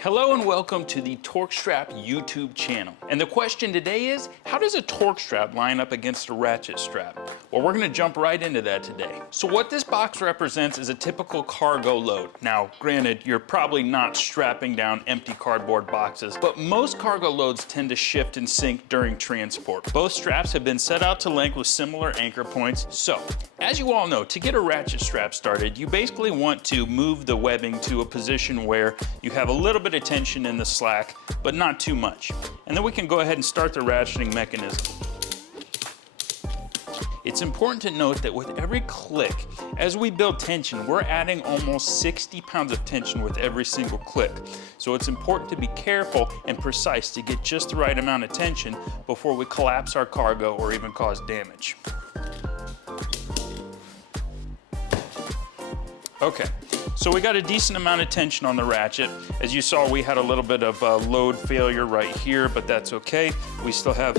Hello and welcome to the TorkStrap YouTube channel. And the question today is, how does a torque strap line up against a ratchet strap? Well, we're gonna jump right into that today. So what this box represents is a typical cargo load. Now, granted, you're probably not strapping down empty cardboard boxes, but most cargo loads tend to shift and sink during transport. Both straps have been set out to length with similar anchor points. So, as you all know, to get a ratchet strap started, you basically want to move the webbing to a position where you have a little bit of tension in the slack, but not too much. And then we can go ahead and start the ratcheting mechanism. It's important to note that with every click, as we build tension, we're adding almost 60 pounds of tension with every single click. So it's important to be careful and precise to get just the right amount of tension before we collapse our cargo or even cause damage. Okay, so we got a decent amount of tension on the ratchet. As you saw, we had a little bit of load failure right here, but that's okay. We still have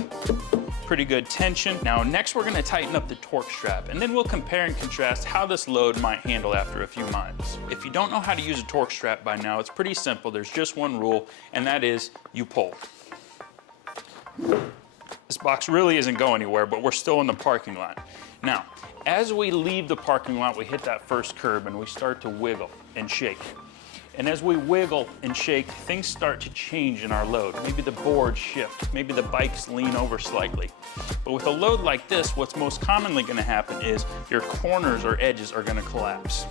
pretty good tension. Now, next we're gonna tighten up the torque strap, and then we'll compare and contrast how this load might handle after a few miles. If you don't know how to use a torque strap by now, it's pretty simple. There's just one rule, and that is you pull. This box really isn't going anywhere, but we're still in the parking lot. Now, as we leave the parking lot, we hit that first curb and we start to wiggle and shake. And as we wiggle and shake, things start to change in our load. Maybe the boards shift, maybe the bikes lean over slightly. But with a load like this, what's most commonly gonna happen is your corners or edges are gonna collapse.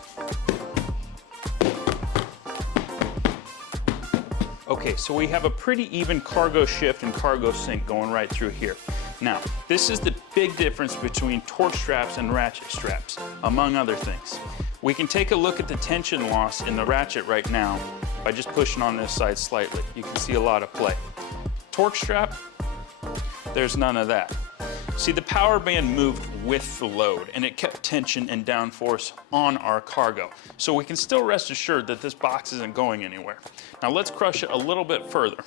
Okay, so we have a pretty even cargo shift and cargo sink going right through here. Now, this is the big difference between torque straps and ratchet straps, among other things. We can take a look at the tension loss in the ratchet right now by just pushing on this side slightly. You can see a lot of play. Torque strap, there's none of that. See, the power band moved with the load and it kept tension and downforce on our cargo. So we can still rest assured that this box isn't going anywhere. Now let's crush it a little bit further.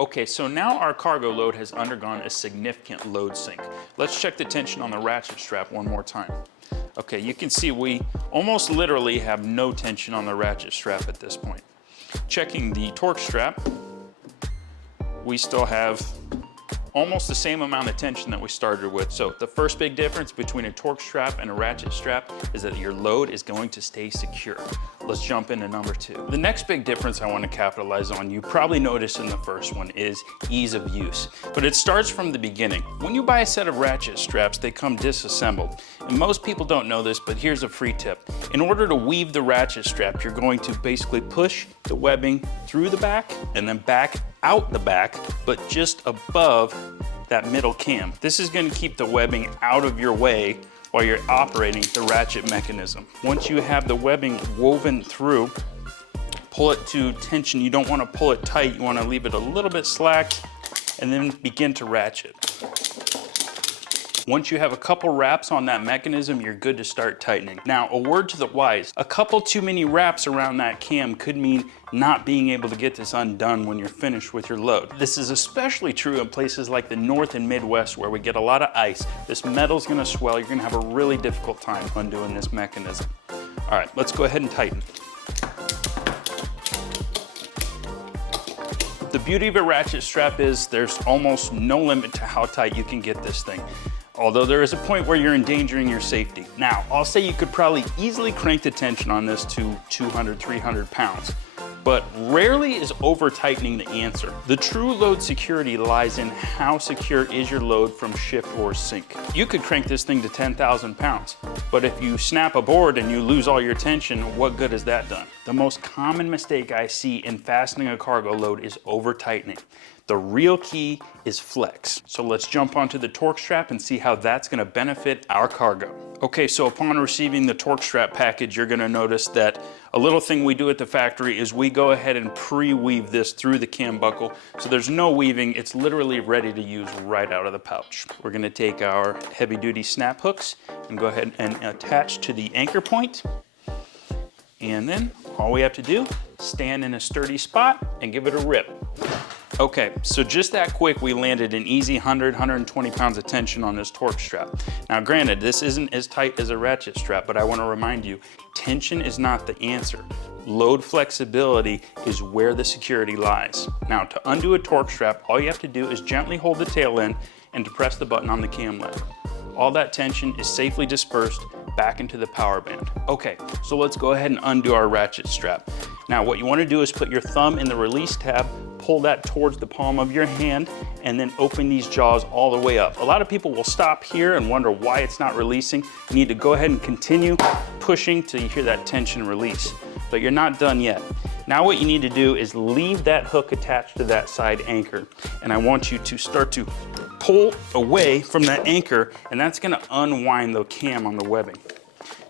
Okay, so now our cargo load has undergone a significant load sink. Let's check the tension on the ratchet strap one more time. Okay, you can see we almost literally have no tension on the ratchet strap at this point. Checking the torque strap, we still have almost the same amount of tension that we started with. So the first big difference between a torque strap and a ratchet strap is that your load is going to stay secure. Let's jump into number two. The next big difference I want to capitalize on, you probably noticed in the first one, is ease of use. But it starts from the beginning. When you buy a set of ratchet straps, they come disassembled. And most people don't know this, but here's a free tip. In order to weave the ratchet strap, you're going to basically push the webbing through the back and then back out the back, but just above that middle cam. This is going to keep the webbing out of your way while you're operating the ratchet mechanism. Once you have the webbing woven through, pull it to tension. You don't want to pull it tight, you want to leave it a little bit slack and then begin to ratchet. Once you have a couple wraps on that mechanism, you're good to start tightening. Now, a word to the wise, a couple too many wraps around that cam could mean not being able to get this undone when you're finished with your load. This is especially true in places like the North and Midwest where we get a lot of ice. This metal's gonna swell, you're gonna have a really difficult time undoing this mechanism. All right, let's go ahead and tighten. The beauty of a ratchet strap is there's almost no limit to how tight you can get this thing. Although there is a point where you're endangering your safety. Now, I'll say you could probably easily crank the tension on this to 200, 300 pounds, but rarely is over tightening the answer. The true load security lies in how secure is your load from shift or sink. You could crank this thing to 10,000 pounds, but if you snap a board and you lose all your tension, what good has that done? The most common mistake I see in fastening a cargo load is over tightening. The real key is flex. So let's jump onto the torque strap and see how that's gonna benefit our cargo. Okay, so upon receiving the torque strap package, you're gonna notice that a little thing we do at the factory is we go ahead and pre-weave this through the cam buckle. So there's no weaving, it's literally ready to use right out of the pouch. We're gonna take our heavy duty snap hooks and go ahead and attach to the anchor point. And then all we have to do, stand in a sturdy spot and give it a rip. Okay, so just that quick, we landed an easy 100, 120 pounds of tension on this torque strap. Now granted, this isn't as tight as a ratchet strap, but I wanna remind you, tension is not the answer. Load flexibility is where the security lies. Now to undo a torque strap, all you have to do is gently hold the tail end and to press the button on the cam lever. All that tension is safely dispersed back into the power band. Okay, so let's go ahead and undo our ratchet strap. Now what you wanna do is put your thumb in the release tab, pull that towards the palm of your hand, and then open these jaws all the way up. A lot of people will stop here and wonder why it's not releasing. You need to go ahead and continue pushing till you hear that tension release. But you're not done yet. Now what you need to do is leave that hook attached to that side anchor. And I want you to start to pull away from that anchor, and that's gonna unwind the cam on the webbing.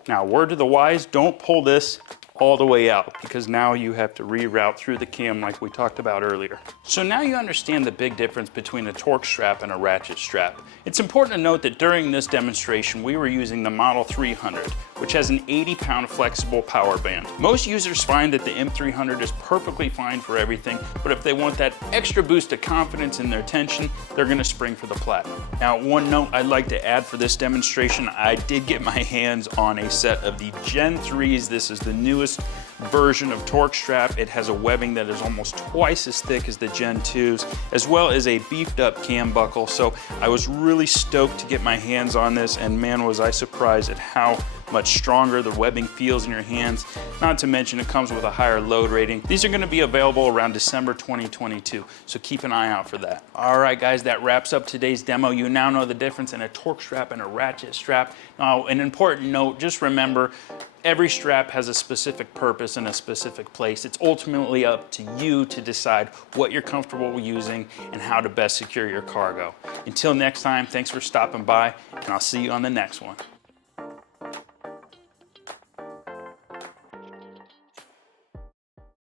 Now, word to the wise, don't pull this all the way out, because now you have to reroute through the cam like we talked about earlier. So now you understand the big difference between a torque strap and a ratchet strap. It's important to note that during this demonstration, we were using the Model 300, which has an 80-pound flexible power band. Most users find that the M300 is perfectly fine for everything, but if they want that extra boost of confidence in their tension, they're gonna spring for the Platinum. Now, one note I'd like to add for this demonstration, I did get my hands on a set of the Gen 3s. This is the newest version of TorkStrap. It has a webbing that is almost twice as thick as the Gen 2s, as well as a beefed up cam buckle. So I was really stoked to get my hands on this, and man, was I surprised at how much stronger the webbing feels in your hands. Not to mention it comes with a higher load rating. These are gonna be available around December 2022, so keep an eye out for that. All right guys, that wraps up today's demo. You now know the difference in a torque strap and a ratchet strap. Now, an important note, just remember, every strap has a specific purpose and a specific place. It's ultimately up to you to decide what you're comfortable using and how to best secure your cargo. Until next time, thanks for stopping by, and I'll see you on the next one.